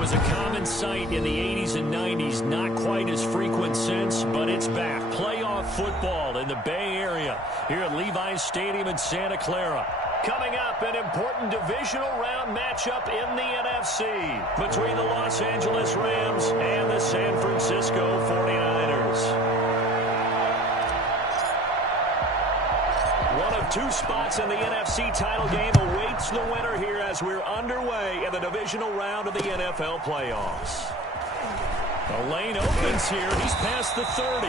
was a common sight in the 80s and 90s. Not quite as frequent since, but it's back. Playoff football in the Bay Area here at Levi's Stadium in Santa Clara. Coming up, an important divisional round matchup in the NFC between the Los Angeles Rams and the San Francisco 49ers. One of two spots in the NFC title game awaits the winner here as we're underway in the divisional round of the NFL playoffs. The lane opens here. He's past the 30.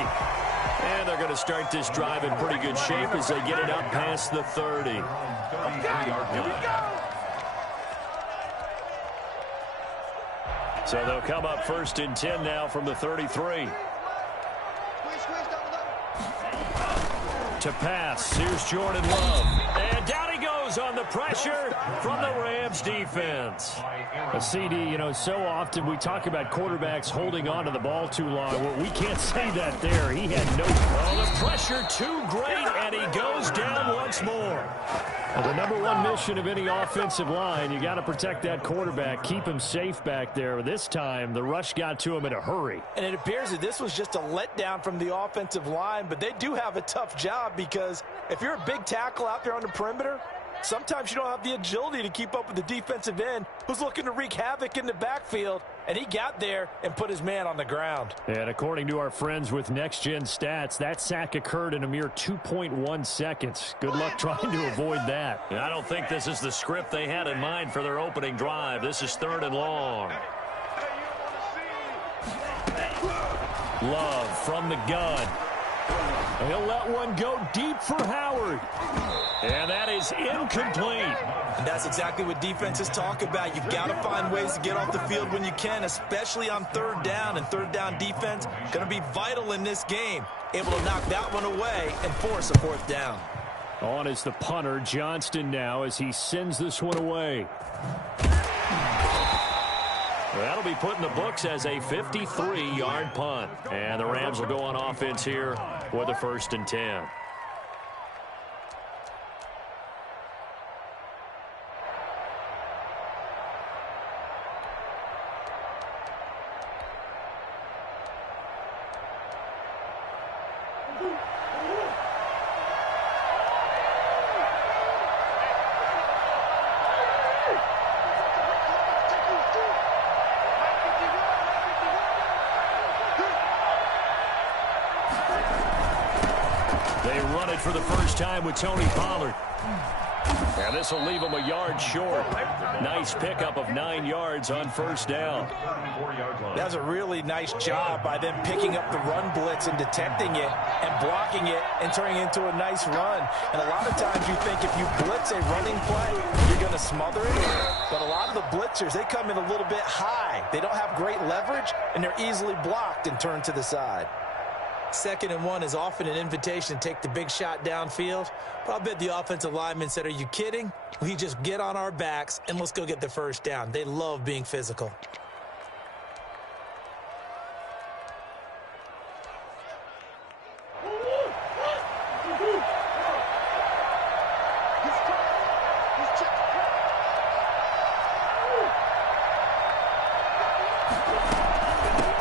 And they're going to start this drive in pretty good shape as they get it up past the 30. Here we go. So they'll come up 1st and 10 now from the 33. To pass, here's Jordan Love. And down he goes on the pressure from the Rams defense. A CD, you know, so often we talk about quarterbacks holding on to the ball too long. Well, we can't say that there. He had no... Oh, the pressure too great, and he goes down once more. Well, the number one mission of any offensive line, you got to protect that quarterback, keep him safe back there. This time, the rush got to him in a hurry. And it appears that this was just a letdown from the offensive line, but they do have a tough job because if you're a big tackle out there on the perimeter, sometimes you don't have the agility to keep up with the defensive end who's looking to wreak havoc in the backfield, and he got there and put his man on the ground. And according to our friends with Next Gen Stats, that sack occurred in a mere 2.1 seconds. Good luck trying to avoid that. I don't think this is the script they had in mind for their opening drive. This is 3rd and long. Love from the gun. He'll let one go deep for Howard. And that is incomplete. And that's exactly what defenses talk about. You've got to find ways to get off the field when you can, especially on 3rd down. And 3rd down defense going to be vital in this game. Able to knock that one away and force a 4th down. On is the punter, Johnston, now as he sends this one away. That'll be put in the books as a 53-yard punt. And the Rams will go on offense here with a 1st and 10. They run it for the first time with Tony Pollard. And this will leave him a yard short. Nice pickup of 9 yards on 1st down. That's a really nice job by them picking up the run blitz and detecting it and blocking it and turning it into a nice run. And a lot of times you think if you blitz a running play, you're going to smother it. But a lot of the blitzers, they come in a little bit high. They don't have great leverage, and they're easily blocked and turned to the side. 2nd and 1 is often an invitation to take the big shot downfield. But I bet the offensive linemen said, are you kidding? We just get on our backs and let's go get the 1st down. They love being physical.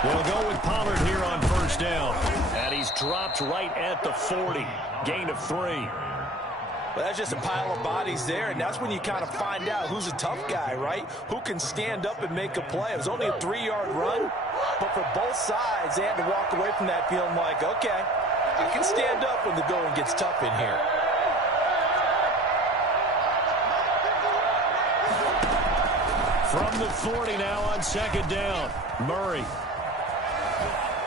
They'll go with Pollard here on 1st down. And he's dropped right at the 40. Gain of 3. Well, that's just a pile of bodies there, and that's when you kind of find out who's a tough guy, right? Who can stand up and make a play. It was only a 3-yard run, but for both sides, they had to walk away from that feeling like, okay, I can stand up when the going gets tough in here. From the 40 now on 2nd down. Murray.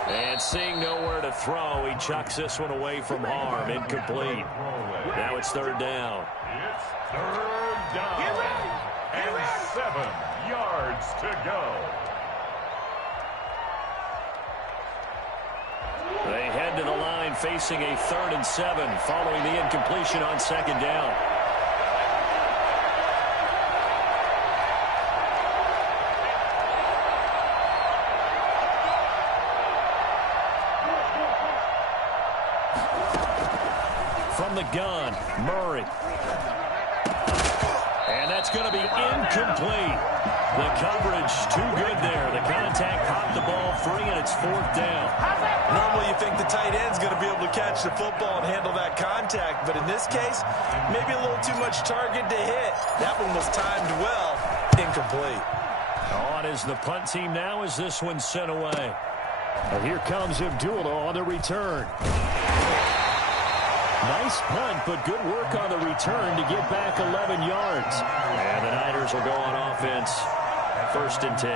And seeing nowhere to throw, he chucks this one away from harm. Incomplete. Now it's 3rd down. It's 3rd down. And 7 yards to go. They head to the line facing a 3rd and 7 following the incompletion on 2nd down. From the gun, Murray. And that's going to be incomplete. The coverage too good there. The contact popped the ball free, and it's 4th down. Normally you think the tight end's going to be able to catch the football and handle that contact, but in this case, maybe a little too much target to hit. That one was timed well, incomplete. On is the punt team now as this one's sent away. And here comes Abdullah on the return. Nice punt, but good work on the return to get back 11 yards. And the Niners will go on offense. 1st and 10.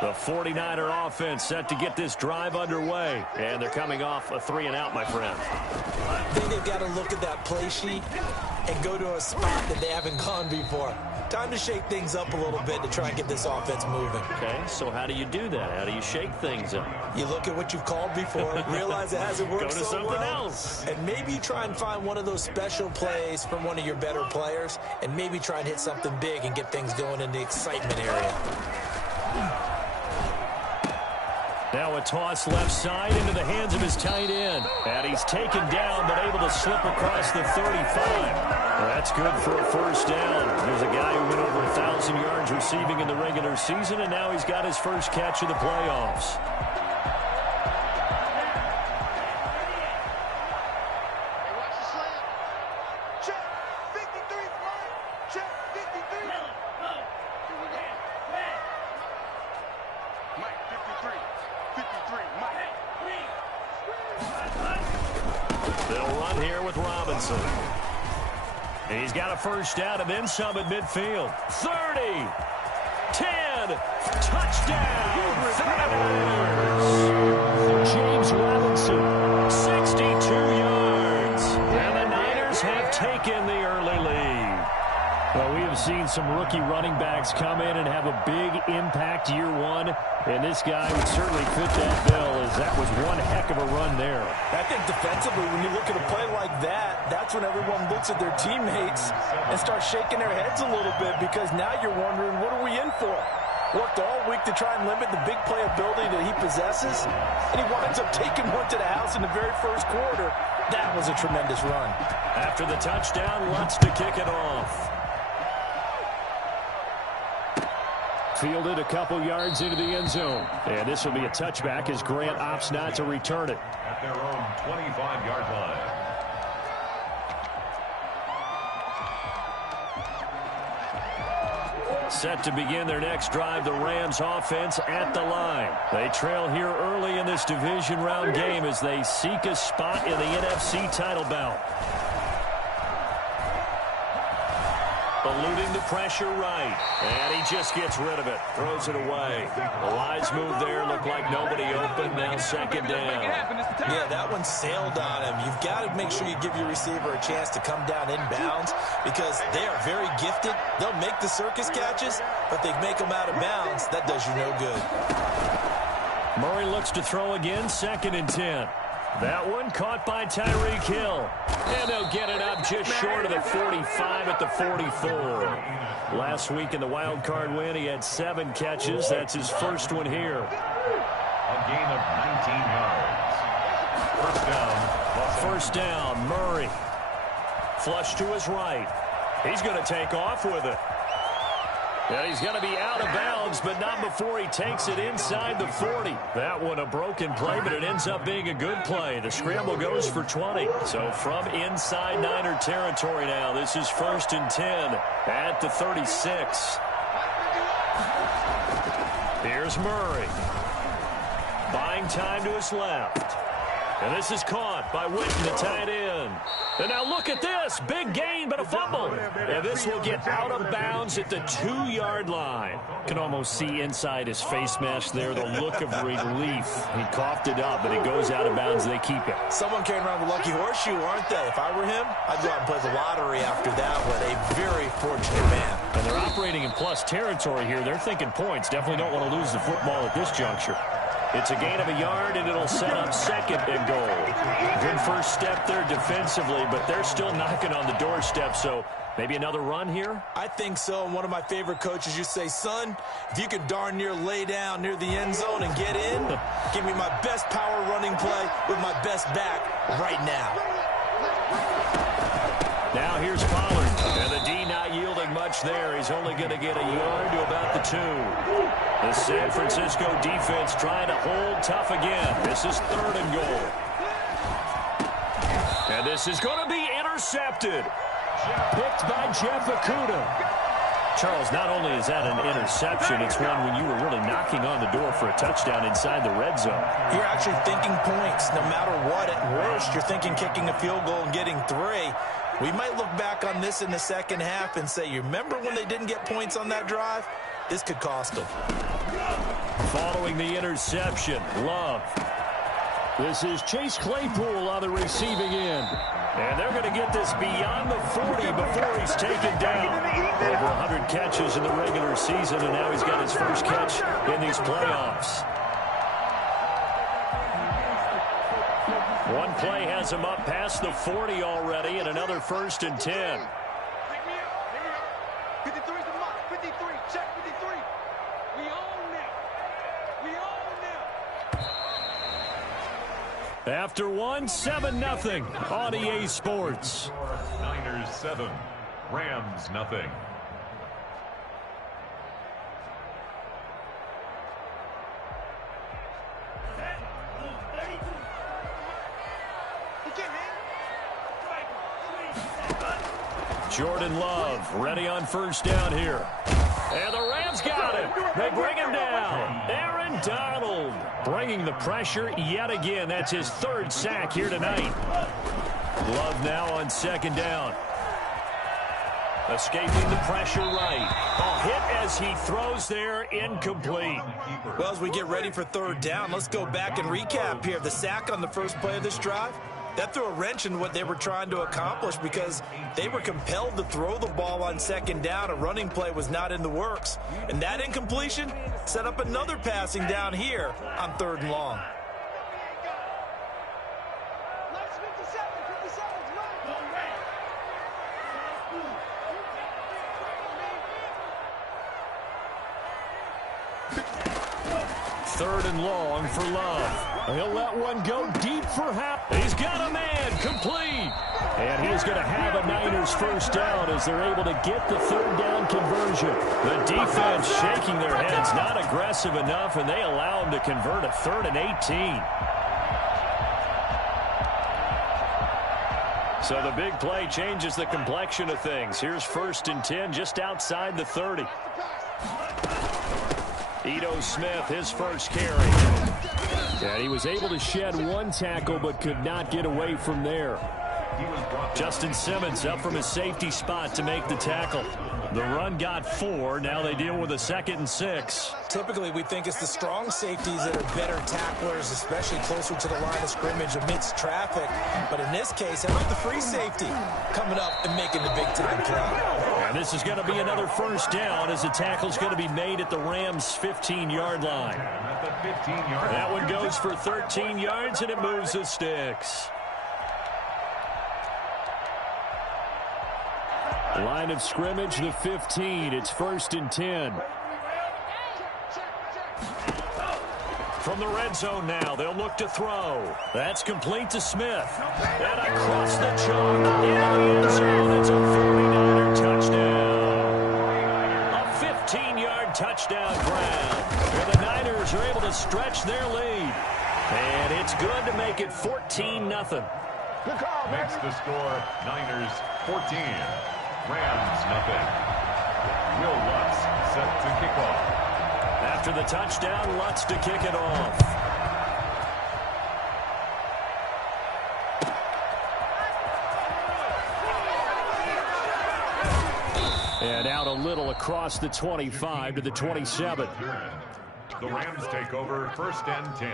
The 49er offense set to get this drive underway. And they're coming off a 3-and-out, my friend. I think they've got to look at that play sheet and go to a spot that they haven't gone before. Time to shake things up a little bit to try and get this offense moving. Okay, so how do you do that? How do you shake things up? You look at what you've called before, realize it hasn't worked Go to so something well, else. and maybe you try and find one of those special plays from one of your better players, and maybe try and hit something big and get things going in the excitement area. Now a toss left side into the hands of his tight end. And he's taken down but able to slip across the 35. That's good for a 1st down. There's a guy who went over 1,000 yards receiving in the regular season, and now he's got his first catch of the playoffs. They'll run here with Robinson. And he's got a 1st down and then some at midfield. 30, 10, touchdown, 49ers. James Robinson, 62 yards. And the Niners have taken the early lead. Well, we have seen some rookie running backs come in and have a big impact year one. And this guy would certainly fit that bill, as that was one heck of a run there. I think defensively, when you look at a play like that, that's when everyone looks at their teammates and starts shaking their heads a little bit, because now you're wondering, what are we in for? Worked all week to try and limit the big play ability that he possesses, and he winds up taking one to the house in the very first quarter. That was a tremendous run. After the touchdown, Lutz to kick it off. Fielded a couple yards into the end zone. And this will be a touchback as Grant opts not to return it. At their own 25-yard line. Set to begin their next drive, the Rams offense at the line. They trail here early in this division round game as they seek a spot in the NFC title bout. Eluding the pressure right. And he just gets rid of it. Throws it away. The wise move there. Looked like nobody open. Now 2nd down. Yeah, that one sailed on him. You've got to make sure you give your receiver a chance to come down inbounds, because they are very gifted. They'll make the circus catches, but they make them out of bounds. That does you no good. Murray looks to throw again. 2nd and 10. That one caught by Tyreek Hill. And they'll get it up just short of the 45 at the 44. Last week in the wild card win, he had 7 catches. That's his first one here. A gain of 19 yards. 1st down. 1st down, Murray. Flush to his right. He's going to take off with it. And he's going to be out of bounds, but not before he takes it inside the 40. That one a broken play, but it ends up being a good play. The scramble goes for 20. So from inside Niner territory now, this is 1st and 10 at the 36. Here's Murray. Buying time to his left. And this is caught by Witten, the tight end. And now look at this. Big gain, but a fumble. And this will get out of bounds at the 2-yard line. Can almost see inside his face mask there the look of relief. He coughed it up, but it goes out of bounds. They keep it. Someone carrying around the lucky horseshoe, aren't they? If I were him, I'd go out and play the lottery after that one. A very fortunate man. And they're operating in plus territory here. They're thinking points. Definitely don't want to lose the football at this juncture. It's a gain of a yard, and it'll set up second and goal. Good first step there defensively, but they're still knocking on the doorstep, so maybe another run here? I think so. And one of my favorite coaches used to say, son, if you can darn near lay down near the end zone and get in, give me my best power running play with my best back right now. Now here's Pollard, and the D not yielding much there. He's only going to get a yard to about the 2. The San Francisco defense trying to hold tough again. This is 3rd and goal. And this is going to be intercepted. Picked by Jeff Okudah. Charles, not only is that an interception, it's one when you were really knocking on the door for a touchdown inside the red zone. You're actually thinking points. No matter what, at worst, you're thinking kicking a field goal and getting 3. We might look back on this in the second half and say, you remember when they didn't get points on that drive? This could cost them. Following the interception, Love. This is Chase Claypool on the receiving end. And they're going to get this beyond the 40 before he's taken down. Over 100 catches in the regular season, and now he's got his first catch in these playoffs. One play has him up past the 40 already, and another 1st and 10. 53 is the mark. 53. Check 53. We own now. We own now. After 1, 7-0 on EA Sports. Niners 7, Rams nothing. Jordan Love ready on 1st down here. And the Rams got him. They bring him down. Aaron Donald bringing the pressure yet again. That's his 3rd sack here tonight. Love now on 2nd down. Escaping the pressure right. A hit as he throws there, incomplete. Well, as we get ready for 3rd down, let's go back and recap here. The sack on the first play of this drive, that threw a wrench in what they were trying to accomplish because they were compelled to throw the ball on 2nd down. A running play was not in the works. And that incompletion set up another passing down here on 3rd and long. Third and long for Love. He'll let one go deep for half. He's got a man, complete. And he's going to have a Niners first down as they're able to get the 3rd down conversion. The defense shaking their heads, not aggressive enough, and they allow him to convert a 3rd and 18. So the big play changes the complexion of things. Here's 1st and 10 just outside the 30. Ito Smith, his first carry. And he was able to shed 1 tackle but could not get away from there. Justin Simmons up from his safety spot to make the tackle. The run got 4. Now they deal with a 2nd and 6. Typically, we think it's the strong safeties that are better tacklers, especially closer to the line of scrimmage amidst traffic. But in this case, how about the free safety coming up and making the big-time play? And this is going to be another first down as the tackle's going to be made at the Rams' 15-yard line. That one goes for 13 yards, and it moves the sticks. Line of scrimmage, the 15. It's 1st and 10. From the red zone now, they'll look to throw. That's complete to Smith. And across the chalk in the end zone. It's a 49er touchdown. A 15-yard touchdown grab. And the Niners are able to stretch their lead. And it's good to make it 14-0. Makes the score Niners 14. Rams nothing. Will Lutz set to kick off. After the touchdown, Lutz to kick it off. And out a little across the 25 to the 27. The Rams take over 1st and 10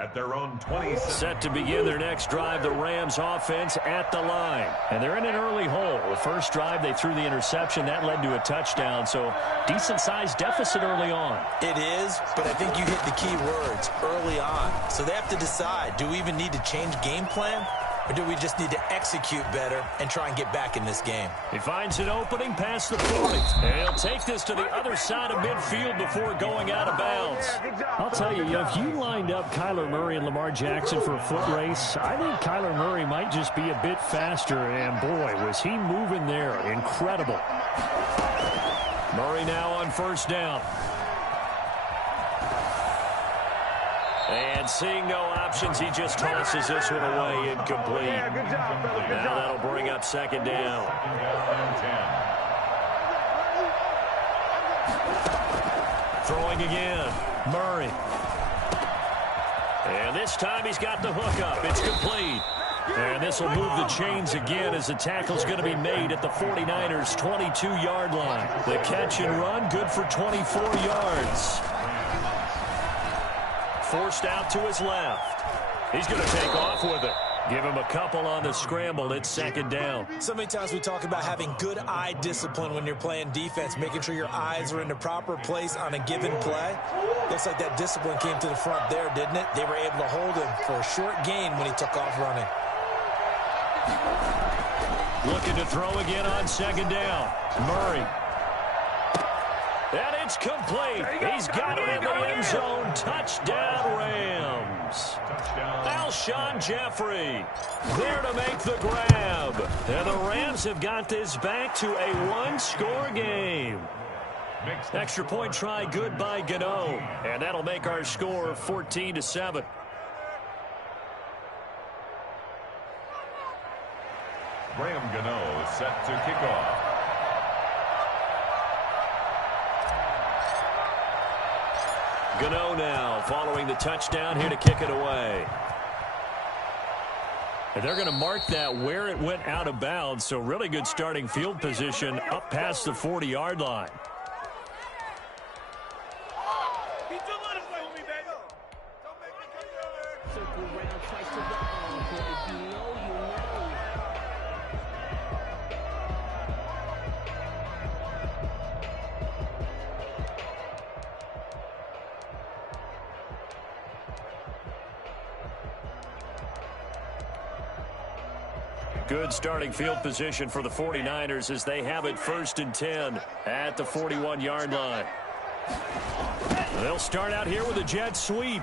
at their own 26. Set to begin their next drive, the Rams offense at the line. And they're in an early hole. The first drive, they threw the interception. That led to a touchdown, so decent-sized deficit early on. It is, but I think you hit the key words, early on. So they have to decide, do we even need to change game plan? Or do we just need to execute better and try and get back in this game? He finds an opening past the 40. And he'll take this to the other side of midfield before going out of bounds. I'll tell you, if you lined up Kyler Murray and Lamar Jackson for a foot race, I think Kyler Murray might just be a bit faster. And, boy, was he moving there. Incredible. Murray now on first down. And seeing no options, he just tosses this one away incomplete. Now that'll bring up second down. Throwing again. Murray. And this time he's got the hook up. It's complete. And this will move the chains again as the tackle's going to be made at the 49ers' 22-yard line. The catch and run, good for 24 yards. Forced out to his left. He's going to take off with it. Give him a couple on the scramble. It's second down. So many times we talk about having good eye discipline when you're playing defense, making sure your eyes are in the proper place on a given play. Looks like that discipline came to the front there, didn't it? They were able to hold him for a short gain when he took off running. Looking to throw again on second down. Murray. And it's complete. He's got it in the end zone. Touchdown, Rams. Alshon Jeffrey there to make the grab. And the Rams have got this back to a one-score game. Extra point try good by Gano. And that'll make our score 14-7. Graham Gano set to kick off. Gano now following the touchdown here to kick it away. And they're going to mark that where it went out of bounds, so really good starting field position up past the 40-yard line. Good starting field position for the 49ers as they have it 1st and 10 at the 41-yard line. They'll start out here with a jet sweep.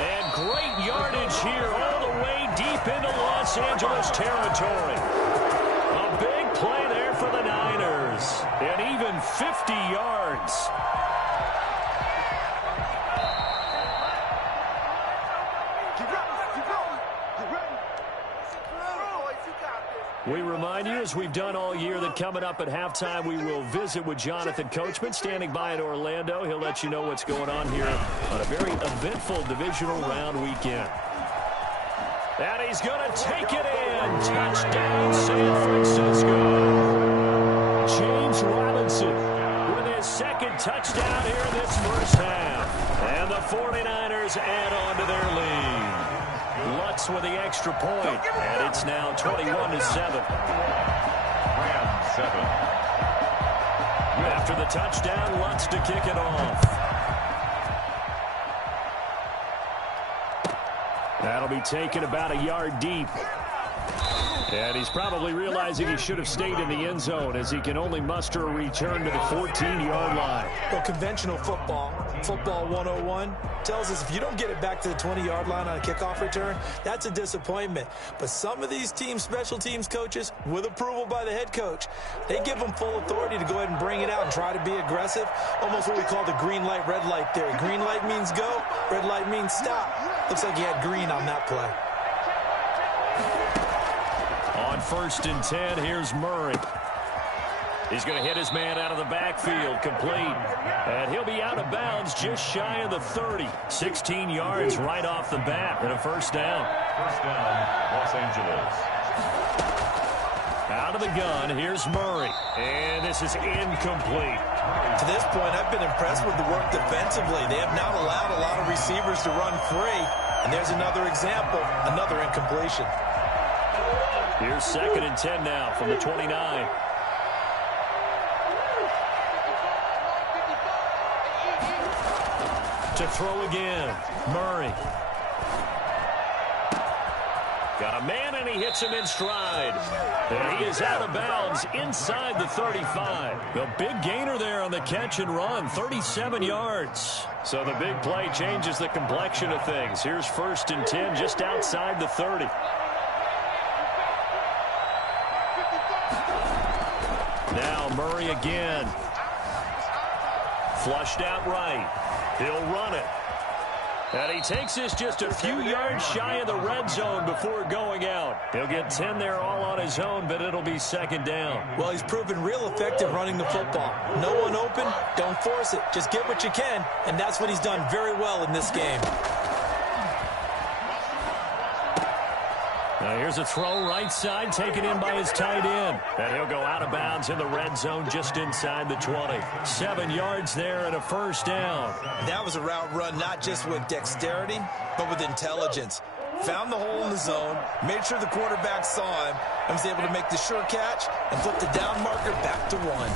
And great yardage here all the way deep into Los Angeles territory. A big play there for the Niners. And even 50 yards. We remind you, as we've done all year, that coming up at halftime, we will visit with Jonathan Coachman, standing by in Orlando. He'll let you know what's going on here on a very eventful divisional round weekend. And he's going to take it in. Touchdown, San Francisco. James Robinson with his second touchdown here in this first half. And the 49ers add on to their lead. Lutz with the extra point, and it's now 21-7. Rams 7. After the touchdown, Lutz to kick it off. That'll be taken about a yard deep. And he's probably realizing he should have stayed in the end zone as he can only muster a return to the 14-yard line. Well, conventional football 101, tells us if you don't get it back to the 20-yard line on a kickoff return, that's a disappointment. But some of these team special teams coaches, with approval by the head coach, they give them full authority to go ahead and bring it out and try to be aggressive, almost what we call the green light, red light theory. Green light means go, red light means stop. Looks like he had green on that play. On 1st and 10, here's Murray. He's going to hit his man out of the backfield, complete. And he'll be out of bounds just shy of the 30. 16 yards right off the bat and a first down. First down, Los Angeles. Out of the gun, here's Murray. And this is incomplete. To this point, I've been impressed with the work defensively. They have not allowed a lot of receivers to run free. And there's another example, another incompletion. Here's 2nd and 10 now from the 29. To throw again, Murray. Got a man, and he hits him in stride. And he is out of bounds inside the 35. The big gainer there on the catch and run, 37 yards. So the big play changes the complexion of things. Here's 1st and 10 just outside the 30. Now Murray again. Flushed out right. He'll run it. And he takes this just a few yards shy of the red zone before going out. He'll get 10 there all on his own, but it'll be 2nd down. Well, he's proven real effective running the football. No one open, don't force it. Just get what you can, and that's what he's done very well in this game. Now here's a throw right side, taken in by his tight end. And he'll go out of bounds in the red zone just inside the 20. 7 yards there and a 1st down. That was a route run not just with dexterity, but with intelligence. Found the hole in the zone, made sure the quarterback saw him, and was able to make the sure catch and flip the down marker back to 1.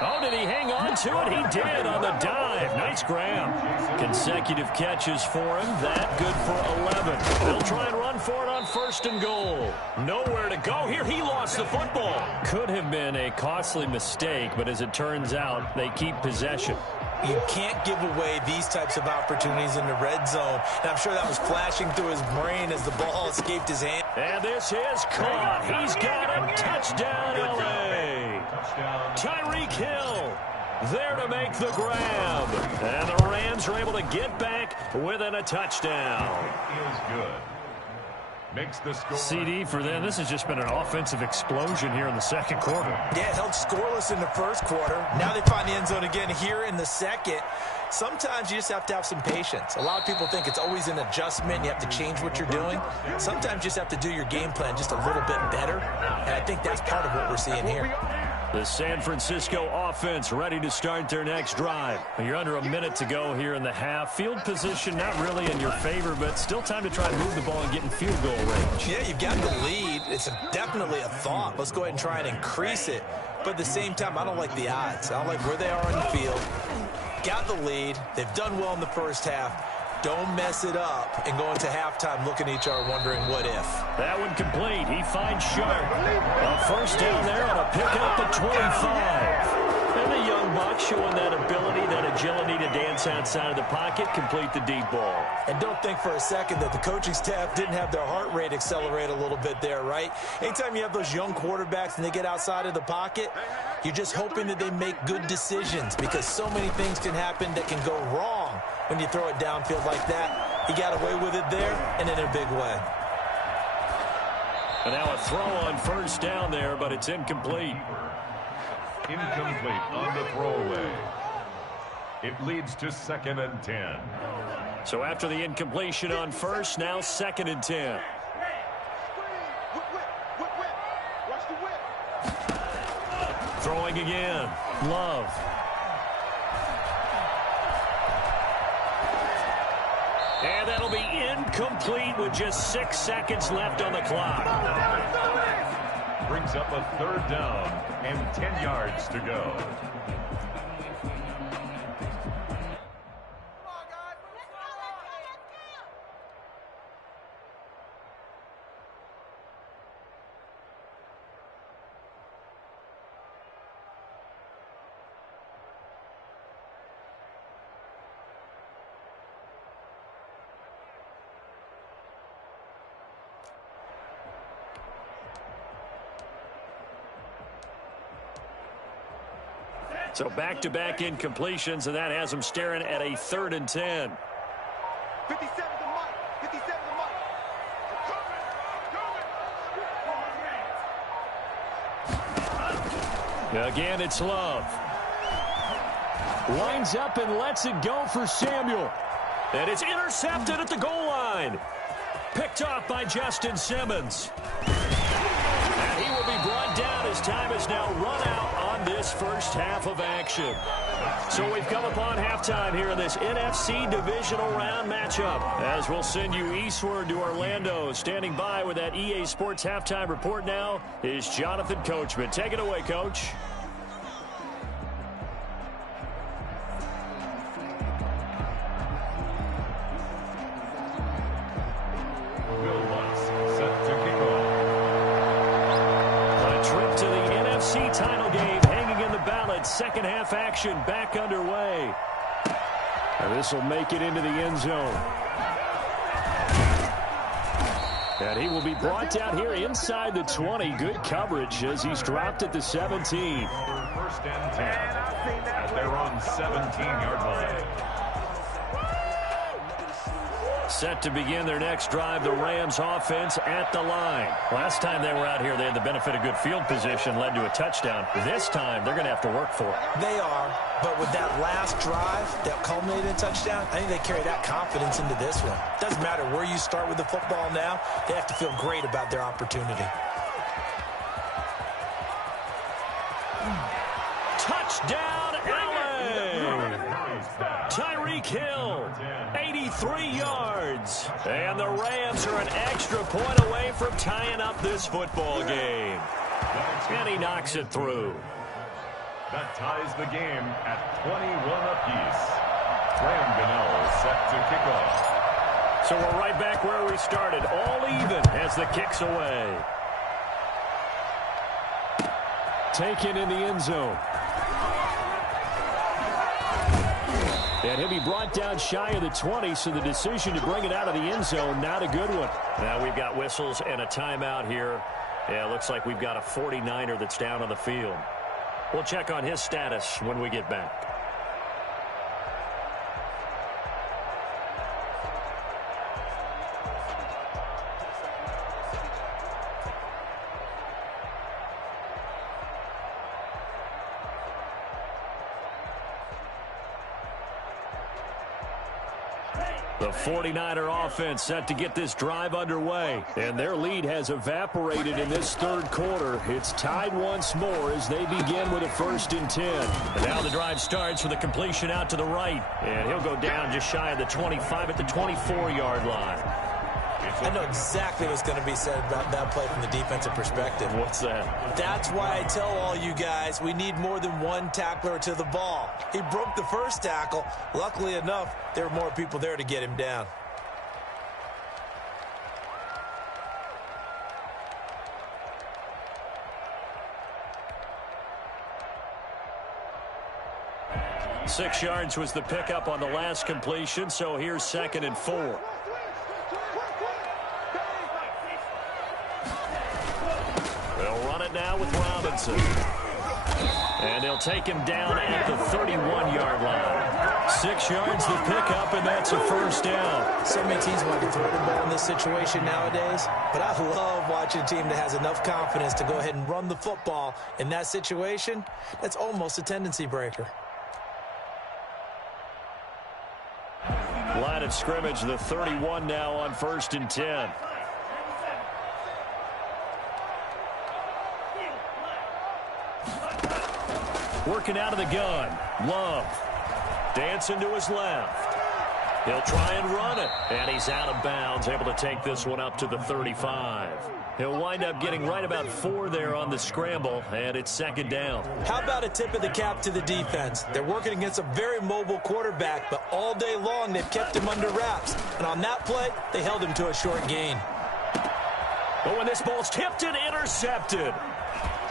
Oh, did he hang on to it? He did on the dive. Nice grab. Consecutive catches for him. That good for 11. They'll try and run for it on 1st and goal. Nowhere to go here. He lost the football. Could have been a costly mistake, but as it turns out, they keep possession. You can't give away these types of opportunities in the red zone. And I'm sure that was flashing through his brain as the ball escaped his hand. And this is caught. He's got a touchdown, L.A. Tyreek Hill there to make the grab. And the Rams are able to get back within a touchdown. Is good. Makes the score. CD for them. This has just been an offensive explosion here in the 2nd quarter. Yeah, held scoreless in the 1st quarter. Now they find the end zone again here in the 2nd. Sometimes you just have to have some patience. A lot of people think it's always an adjustment. You have to change what you're doing. Sometimes you just have to do your game plan just a little bit better. And I think that's part of what we're seeing here. The San Francisco offense ready to start their next drive. You're under a minute to go here in the half. Field position not really in your favor, but still time to try and move the ball and get in field goal range. Yeah, you've got the lead. It's definitely a thought. Let's go ahead and try and increase it. But at the same time, I don't like the odds. I don't like where they are on the field. Got the lead. They've done well in the 1st half. Don't mess it up and go into halftime looking at each other wondering what if. That one complete. He finds Sharp. A 1st down there on a pickup at 25. And the young buck showing that ability, that agility to dance outside of the pocket, complete the deep ball. And don't think for a second that the coaching staff didn't have their heart rate accelerate a little bit there, right? Anytime you have those young quarterbacks and they get outside of the pocket, you're just hoping that they make good decisions because so many things can happen that can go wrong when you throw it downfield like that. He got away with it there and in a big way. And now a throw on 1st down there, but it's incomplete. Incomplete on the throwaway. It leads to 2nd and 10. So after the incompletion on 1st, now 2nd and 10. Throwing again. Love. And that'll be incomplete with just 6 seconds left on the clock. Brings up a 3rd down and 10 yards to go. So back-to-back incompletions, and that has them staring at a 3rd and 10. 57 to Mike. 57 to Mike. Again, it's Love. Lines up and lets it go for Samuel. And it's intercepted at the goal line. Picked off by Justin Simmons. And he will be brought down as as time is now run out on this first half of action. So we've come upon halftime here in this NFC Divisional Round matchup. As we'll send you eastward to Orlando. Standing by with that EA Sports Halftime Report now is Jonathan Coachman. Take it away, Coach. Title game hanging in the balance. Second half action back underway. And this will make it into the end zone. And he will be brought down here inside the 20. Good coverage as he's dropped at the 17. First and 10 at their own 17-yard line. Set to begin their next drive, the Rams offense at the line. Last time they were out here, they had the benefit of good field position, led to a touchdown. This time, they're going to have to work for it. They are, but with that last drive that culminated in a touchdown, I think they carry that confidence into this one. Doesn't matter where you start with the football now, they have to feel great about their opportunity. Touchdown, LA! Tyreek Hill, 83 yards. And the Rams are an extra point away from tying up this football game. And he knocks it through. That ties the game at 21 apiece. Graham Gunnell set to kick off. So we're right back where we started. All even as the kick's away. Taken in the end zone. And he'll be brought down shy of the 20, so the decision to bring it out of the end zone, not a good one. Now we've got whistles and a timeout here. Yeah, looks like we've got a 49er that's down on the field. We'll check on his status when we get back. The 49er offense set to get this drive underway. And their lead has evaporated in this third quarter. It's tied once more as they begin with a 1st and 10. And now the drive starts with a completion out to the right. And he'll go down just shy of the 25 at the 24-yard line. I know exactly what's going to be said about that play from the defensive perspective. What's that? That's why I tell all you guys we need more than one tackler to the ball. He broke the first tackle. Luckily enough, there were more people there to get him down. Six yards was the pickup on the last completion, so here's 2nd and 4. Now with Robinson. And they'll take him down at the 31-yard line. 6 yards the pickup, and that's a 1st down. So many teams want to throw the ball in this situation nowadays, but I love watching a team that has enough confidence to go ahead and run the football. In that situation, that's almost a tendency breaker. Line of scrimmage, the 31 now on 1st and 10. Working out of the gun. Love. Dancing to his left. He'll try and run it. And he's out of bounds, able to take this one up to the 35. He'll wind up getting right about 4 there on the scramble, and it's 2nd down. How about a tip of the cap to the defense? They're working against a very mobile quarterback, but all day long they've kept him under wraps. And on that play, they held him to a short gain. But when this ball's tipped and intercepted.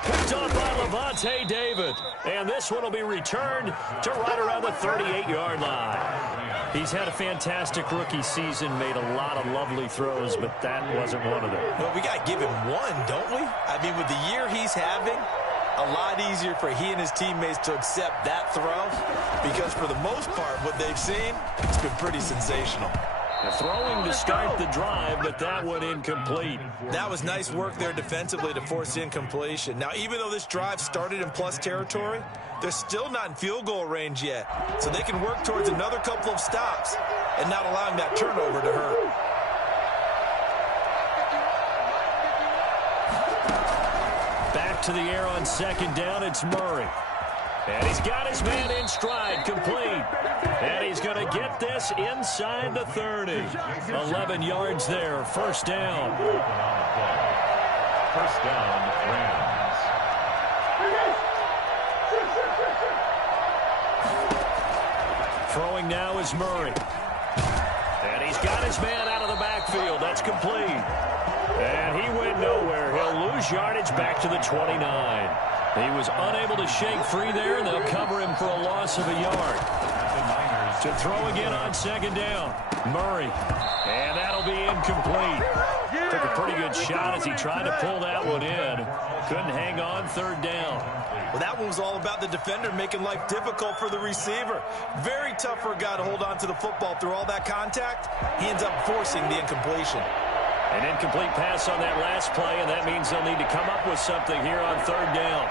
Picked off by Levante David. And this one will be returned to right around the 38-yard line. He's had a fantastic rookie season, made a lot of lovely throws, but that wasn't one of them. Well, we got to give him one, don't we? I mean, with the year he's having, a lot easier for he and his teammates to accept that throw because for the most part, what they've seen, it's been pretty sensational. Throwing to start the drive, but that one incomplete. That was nice work there defensively to force incompletion. Now, even though this drive started in plus territory, they're still not in field goal range yet. So they can work towards another couple of stops and not allowing that turnover to hurt. to the air on second down. It's Murray. And he's got his man in stride, complete. And he's going to get this inside the 30. 11 yards there, first down. First down, Rams. Throwing now is Murray. And he's got his man out of the backfield. That's complete. And he went nowhere. He'll lose yardage back to the 29. He was unable to shake free there, and they'll cover him for a loss of a yard. To throw again on second down. Murray. And that'll be incomplete. Took a pretty good shot as he tried to pull that one in. Couldn't hang on, third down. Well, that one was all about the defender making life difficult for the receiver. Very tough for a guy to hold on to the football through all that contact. He ends up forcing the incompletion. An incomplete pass on that last play, and that means they'll need to come up with something here on third down.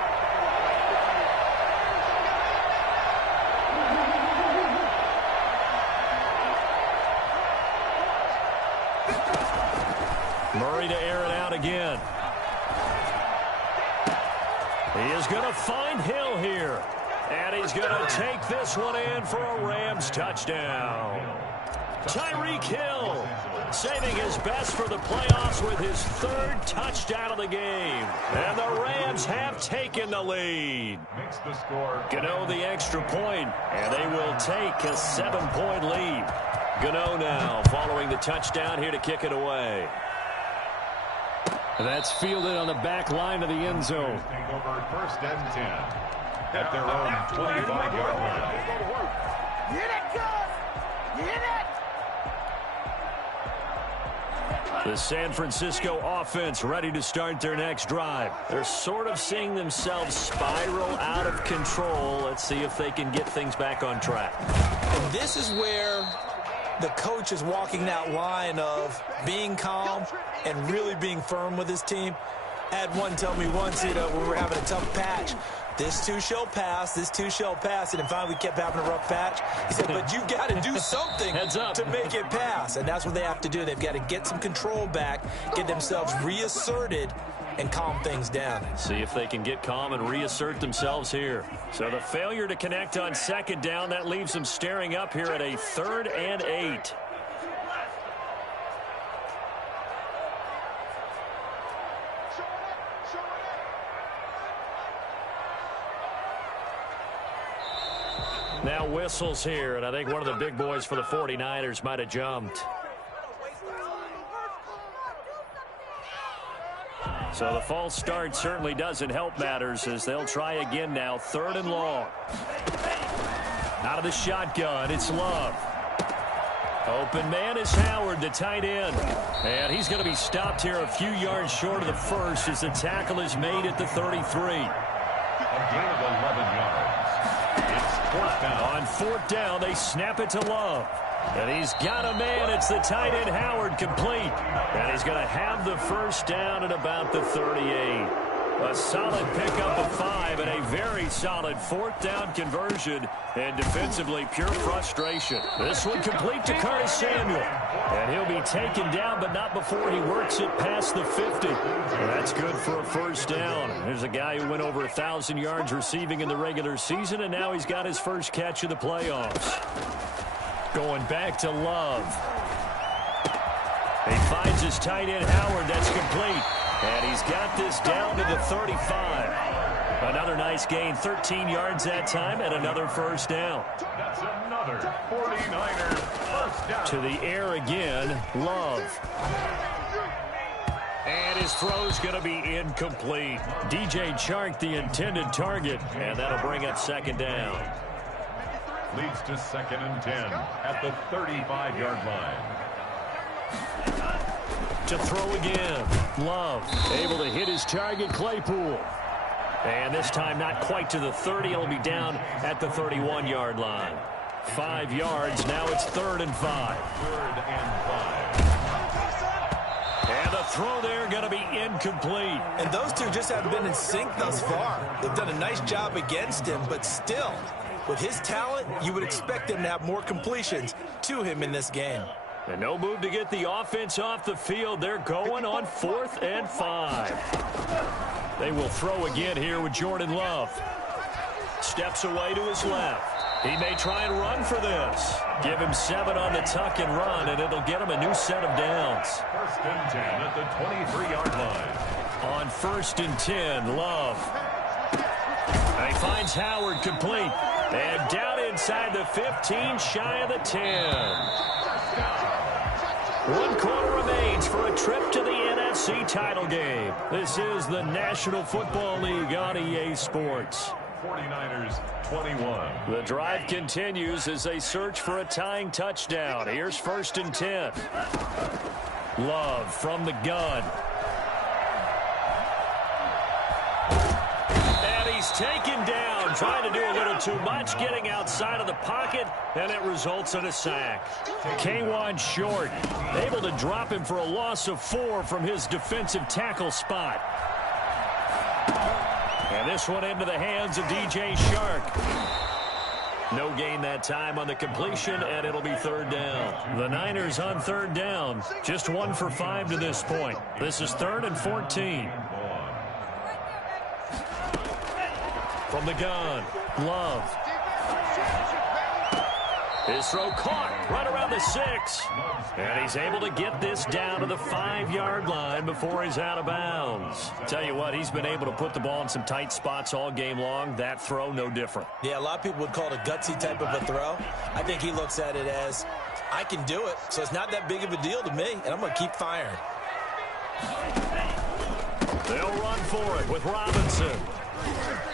Murray to air it out again. He is going to find Hill here. And he's going to take this one in for a Rams touchdown. Tyreek Hill saving his best for the playoffs with his third touchdown of the game. And the Rams have taken the lead. Makes the score. Gano the extra point, and they will take a 7-point lead. Gano now following the touchdown here to kick it away. That's fielded on the back line of the end zone. Take over first and 10 at their own 25-yard line. Get it, Gus! Get it! The San Francisco offense ready to start their next drive. They're sort of seeing themselves spiral out of control. Let's see if they can get things back on track. And this is where the coach is walking that line of being calm and really being firm with his team. I had one tell me once, when we were having a tough patch, this too shall pass, this too shall pass, and then finally we kept having a rough patch. He said, but you've got to do something to make it pass, and that's what they have to do. They've got to get some control back, get themselves reasserted, and calm things down. See if they can get calm and reassert themselves here. So the failure to connect on second down, that leaves them staring up here at a 3rd and 8. Now whistles here, and I think one of the big boys for the 49ers might have jumped. So the false start certainly doesn't help matters as they'll try again now, 3rd and long. Out of the shotgun, it's Love. Open man is Howard, the tight end. And he's going to be stopped here a few yards short of the first as the tackle is made at the 33. A gain of 11 yards. It's fourth down. On 4th down, they snap it to Love. And he's got a man. It's the tight end, Howard, complete. And he's going to have the first down at about the 38. A solid pickup of 5 and a very solid 4th down conversion. And defensively, pure frustration. This one complete to Curtis Samuel. And he'll be taken down, but not before he works it past the 50. And that's good for a first down. There's a guy who went over 1,000 yards receiving in the regular season, and now he's got his first catch of the playoffs. Going back to Love. He finds his tight end, Howard. That's complete. And he's got this down to the 35. Another nice gain, 13 yards that time, and another first down. That's another 49er first down. To the air again, Love. And his throw's going to be incomplete. DJ Chark, the intended target, and that'll bring up second down. Leads to 2nd and 10 at the 35-yard line. To throw again, Love able to hit his target, Claypool. And this time not quite to the 30. It'll be down at the 31-yard line. 5 yards. Now it's 3rd and 5. 3rd and 5. And the throw there going to be incomplete. And those two just haven't been in sync thus far. They've done a nice job against him, but still, with his talent, you would expect him to have more completions to him in this game. And no move to get the offense off the field. They're going on 4th and 5. They will throw again here with Jordan Love. Steps away to his left. He may try and run for this. Give him 7 on the tuck and run, and it'll get him a new set of downs. 1st and 10 at the 23-yard line. On 1st and 10, Love. And he finds Howard complete. And down inside the 15, shy of the 10. 1 quarter remains for a trip to the NFC title game. This is the National Football League on EA Sports. 49ers 21. The drive continues as they search for a tying touchdown. Here's 1st and 10. Love from the gun. And he's taken down, trying to do a little too much, getting outside of the pocket, and it results in a sack. K'Wan Short able to drop him for a loss of 4 from his defensive tackle spot. And this one into the hands of DJ Shark. No gain that time on the completion, and it'll be 3rd down. The Niners on 3rd down. Just 1 for 5 to this point. This is 3rd and 14. From the gun, Love. His throw caught right around the 6. And he's able to get this down to the 5-yard line before he's out of bounds. Tell you what, he's been able to put the ball in some tight spots all game long. That throw, no different. Yeah, a lot of people would call it a gutsy type of a throw. I think he looks at it as, I can do it, so it's not that big of a deal to me, and I'm going to keep firing. They'll run for it with Robinson.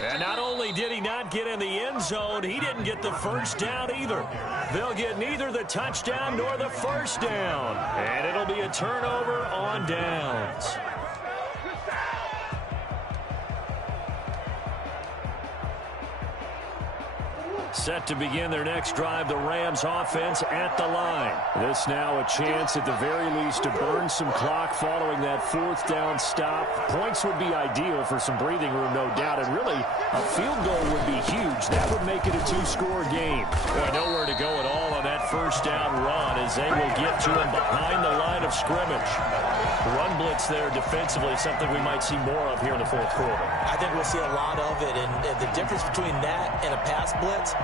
And not only did he not get in the end zone, he didn't get the 1st down either. They'll get neither the touchdown nor the 1st down. And it'll be a turnover on downs. Set to begin their next drive, the Rams offense at the line. This now a chance at the very least to burn some clock following that 4th down stop. Points would be ideal for some breathing room, no doubt. And really, a field goal would be huge. That would make it a 2-score game. Boy, nowhere to go at all on that 1st down run as they will get to him behind the line of scrimmage. Run blitz there defensively, something we might see more of here in the 4th quarter. I think we'll see a lot of it, and the difference between that and a pass blitz,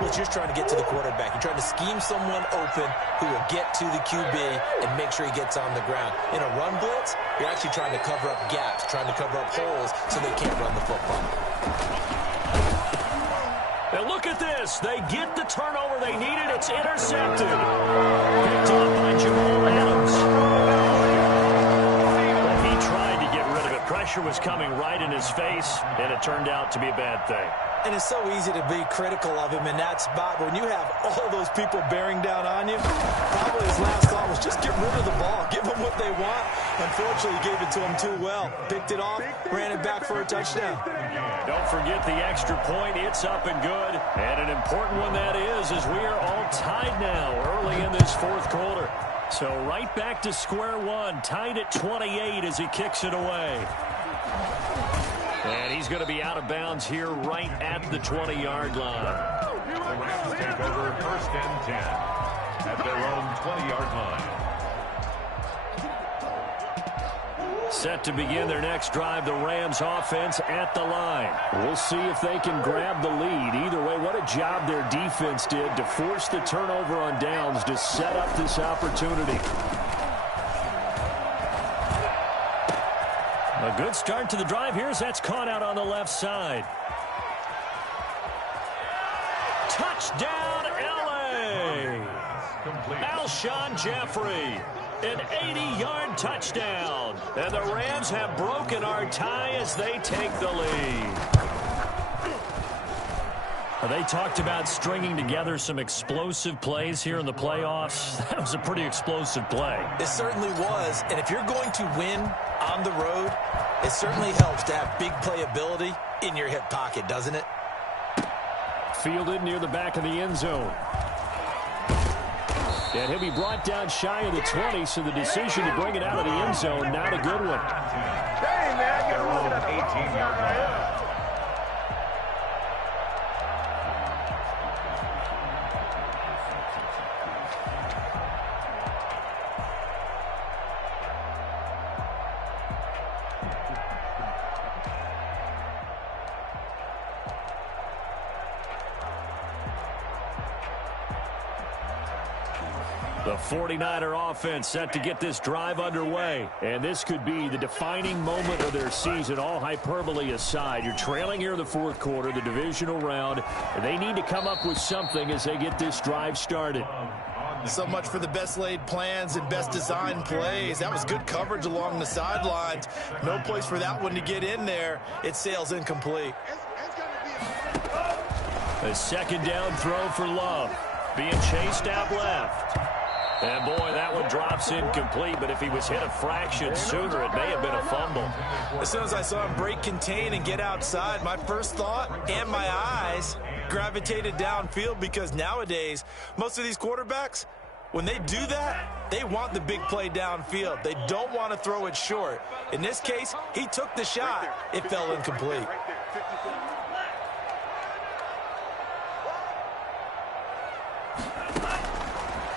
you're just trying to get to the quarterback. You're trying to scheme someone open who will get to the QB and make sure he gets on the ground. In a run blitz, you're actually trying to cover up gaps, trying to cover up holes so they can't run the football. And look at this. They get the turnover they needed. It's intercepted. Picked off by Jamal Adams. He tried to get rid of it. Pressure was coming right in his face, and it turned out to be a bad thing. And it's so easy to be critical of him in that spot. When you have all those people bearing down on you, probably his last thought was just get rid of the ball. Give them what they want. Unfortunately, he gave it to them too well. Picked it off, ran it back for a touchdown. Don't forget the extra point. It's up and good. And an important one that is, as we are all tied now early in this 4th quarter. So right back to square one, tied at 28 as he kicks it away. And he's going to be out of bounds here right at the 20-yard line. The Rams take over 1st and 10 at their own 20-yard line. Set to begin their next drive, the Rams offense at the line. We'll see if they can grab the lead. Either way, what a job their defense did to force the turnover on downs to set up this opportunity. A good start to the drive here as that's caught out on the left side. Touchdown, L.A. Alshon Jeffrey, an 80-yard touchdown. And the Rams have broken our tie as they take the lead. They talked about stringing together some explosive plays here in the playoffs. That was a pretty explosive play. It certainly was. And if you're going to win on the road, it certainly helps to have big playability in your hip pocket, doesn't it? Fielded near the back of the end zone. And he'll be brought down shy of the 20, so the decision to bring it out of the end zone, not a good one. Hey, man, get own 18-yard line. The 49er offense set to get this drive underway. And this could be the defining moment of their season, all hyperbole aside. You're trailing here in the fourth quarter, the divisional round, and they need to come up with something as they get this drive started. So much for the best laid plans and best designed plays. That was good coverage along the sidelines. No place for that one to get in there. It sails incomplete. A second down throw for Love. Being chased out left. And, boy, that one drops incomplete, but if he was hit a fraction sooner, it may have been a fumble. As soon as I saw him break contain and get outside, my first thought and my eyes gravitated downfield, because nowadays, most of these quarterbacks, when they do that, they want the big play downfield. They don't want to throw it short. In this case, he took the shot. It fell incomplete.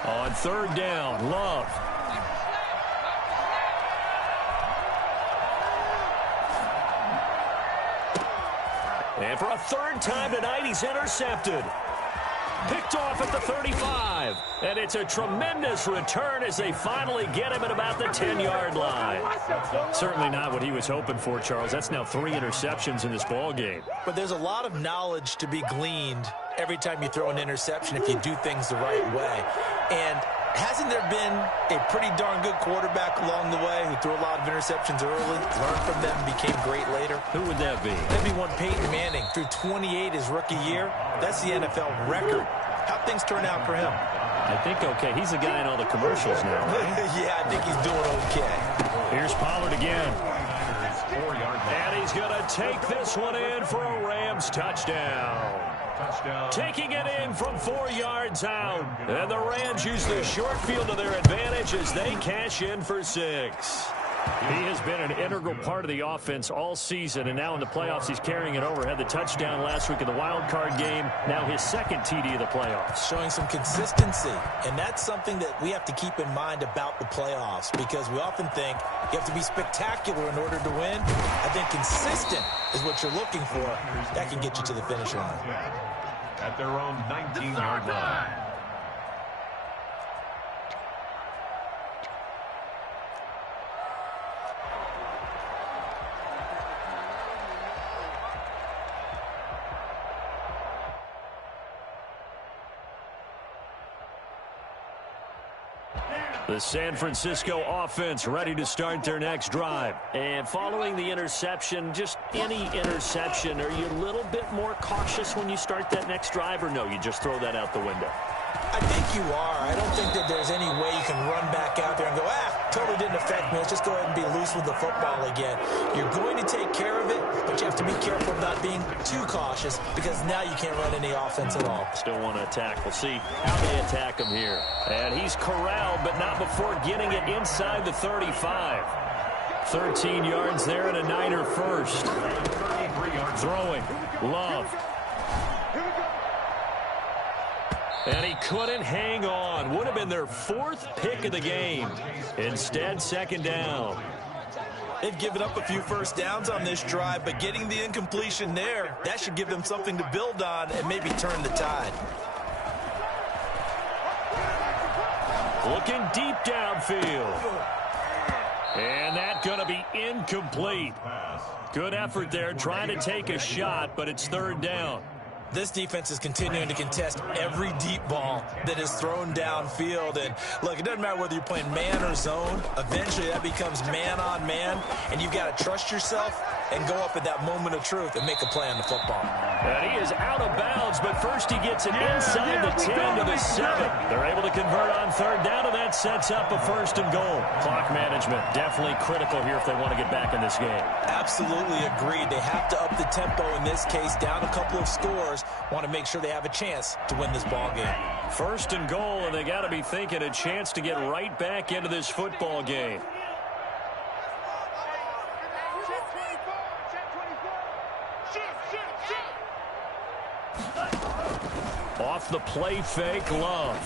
On third down, Love. And for a third time tonight, he's intercepted. Picked off at the 35. And it's a tremendous return as they finally get him at about the 10-yard line. Certainly not what he was hoping for, Charles. That's now 3 interceptions in this ball game. But there's a lot of knowledge to be gleaned every time you throw an interception if you do things the right way. And hasn't there been a pretty darn good quarterback along the way who threw a lot of interceptions early, learned from them, became great later? Who would that be? That'd be one Peyton Manning. Threw 28 his rookie year. That's the NFL record. How'd things turn out for him? I think okay. He's the guy in all the commercials now, right? Yeah, I think he's doing okay. Here's Pollard again. And he's going to take this one in for a Rams touchdown. Taking it in from 4 yards out. And the Rams use the short field to their advantage as they cash in for 6. He has been an integral part of the offense all season, and now in the playoffs he's carrying it over. Had the touchdown last week in the wild card game. Now his second TD of the playoffs. Showing some consistency, and that's something that we have to keep in mind about the playoffs, because we often think you have to be spectacular in order to win. I think consistent is what you're looking for. That can get you to the finish line. At their own 19-yard line. The San Francisco offense ready to start their next drive. And following the interception, just any interception, are you a little bit more cautious when you start that next drive, or no, you just throw that out the window? I think you are. I don't think that there's any way you can run back out there and go, totally didn't affect me. Let's just go ahead and be loose with the football again. You're going to take care of it, but you have to be careful about being too cautious, because now you can't run any offense at all. Still want to attack. We'll see how they attack him here. And he's corralled, but not before getting it inside the 35. 13 yards there and a Niner first. Throwing. Love. And he couldn't hang on. Would have been their 4th pick of the game. Instead, second down. They've given up a few first downs on this drive, but getting the incompletion there, that should give them something to build on and maybe turn the tide. Looking deep downfield. And that's going to be incomplete. Good effort there, trying to take a shot, but it's third down. This defense is continuing to contest every deep ball that is thrown downfield. And, look, it doesn't matter whether you're playing man or zone. Eventually, that becomes man-on-man, and you've got to trust yourself and go up at that moment of truth and make a play on the football. And he is out of bounds, but first he gets it inside the 10 to the 7. They're able to convert on third down, and that sets up a first and goal. Clock management definitely critical here if they want to get back in this game. Absolutely agreed. They have to up the tempo in this case, down a couple of scores. Want to make sure they have a chance to win this ball game. First and goal, and they got to be thinking a chance to get right back into this football game. Off the play fake, Love.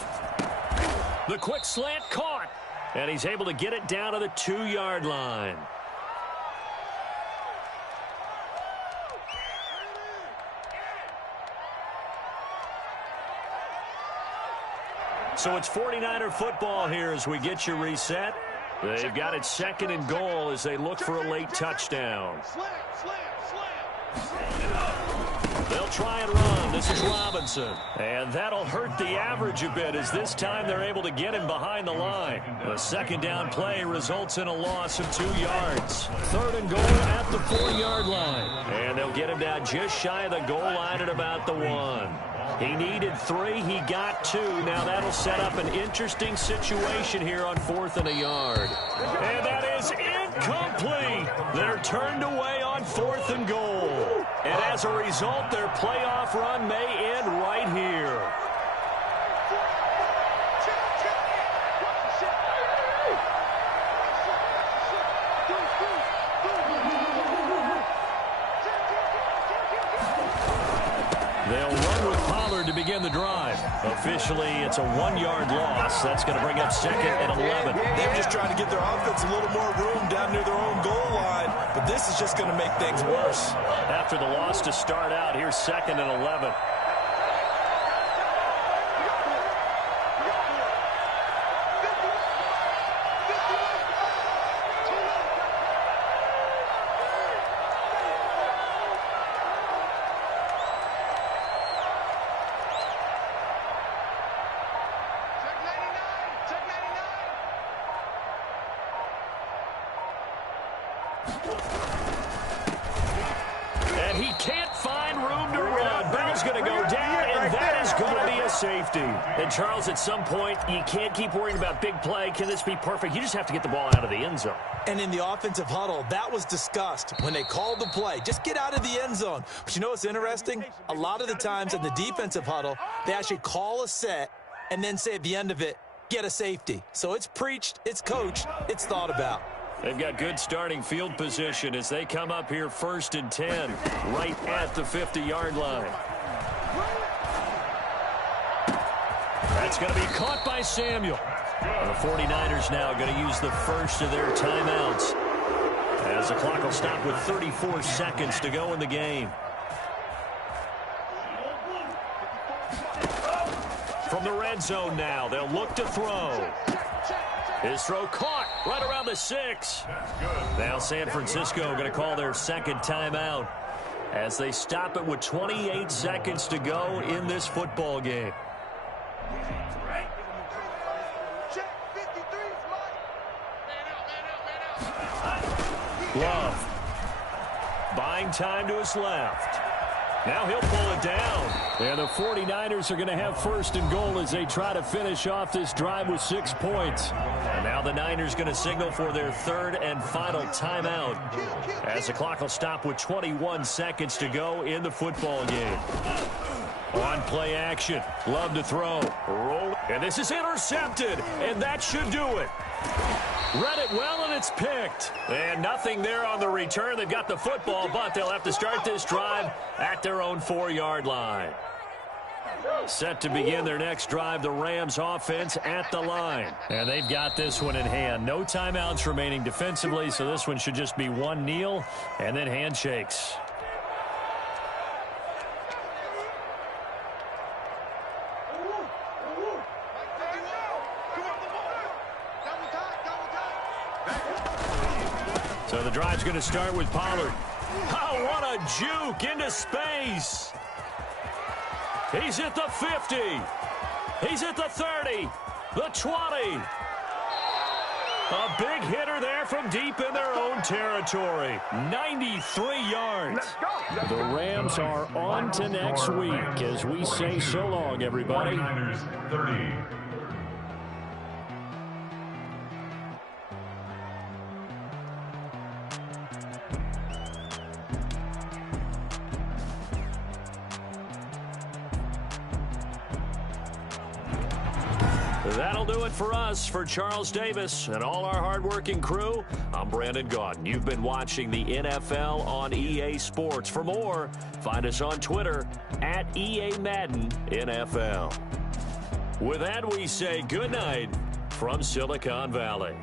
The quick slant caught, and he's able to get it down to the 2-yard line. So it's 49er football here as we get you reset. They've got it 2nd and goal as they look for a late touchdown. They'll try and run. This is Robinson. And that'll hurt the average a bit as this time they're able to get him behind the line. The 2nd down play results in a loss of 2 yards. 3rd and goal at the 4-yard line. And they'll get him down just shy of the goal line at about the 1. He needed 3. He got 2. Now that'll set up an interesting situation here on 4th and a yard. And that is incomplete. They're turned away on 4th and goal. And as a result, their playoff run may end right here. They'll run with Pollard to begin the drive. Officially, it's a 1-yard loss. That's going to bring up 2nd and 11. They're just trying to give their offense a little more room down near their own goal line, but this is just going to make things worse. After the loss to start out, here's 2nd and 11. And he can't find room to run. Bell's going to go down, and that is going to be a safety. And, Charles, at some point, you can't keep worrying about big play. Can this be perfect? You just have to get the ball out of the end zone. And in the offensive huddle, that was discussed when they called the play. Just get out of the end zone. But you know what's interesting? A lot of the times in the defensive huddle, they actually call a set and then say at the end of it, get a safety. So it's preached, it's coached, it's thought about. They've got good starting field position as they come up here 1st and 10, right at the 50-yard line. That's going to be caught by Samuel. The 49ers now going to use the first of their timeouts as the clock will stop with 34 seconds to go in the game. From the red zone now, they'll look to throw. His throw caught right around the 6. Now San Francisco going to call their 2nd timeout as they stop it with 28 seconds to go in this football game. Love. Buying time to his left. Now he'll pull it down. And the 49ers are going to have 1st and goal as they try to finish off this drive with 6 points. And now the Niners going to signal for their 3rd and final timeout as the clock will stop with 21 seconds to go in the football game. On play action. Love to throw. Roll. And this is intercepted. And that should do it. Read it well, and it's picked. And nothing there on the return. They've got the football, but they'll have to start this drive at their own 4-yard line. Set to begin their next drive, the Rams offense at the line. And they've got this one in hand. No timeouts remaining defensively, so this one should just be one kneel and then handshakes. So the drive's going to start with Pollard. Oh, what a juke into space. He's at the 50. He's at the 30. The 20. A big hitter there from deep in their own territory. 93 yards. The Rams are on to next week as we say so long, everybody. 30. That'll do it for us. For Charles Davis and all our hardworking crew, I'm Brandon Gaudin. You've been watching the NFL on EA Sports. For more, find us on Twitter at EA Madden NFL. With that, we say good night from Silicon Valley.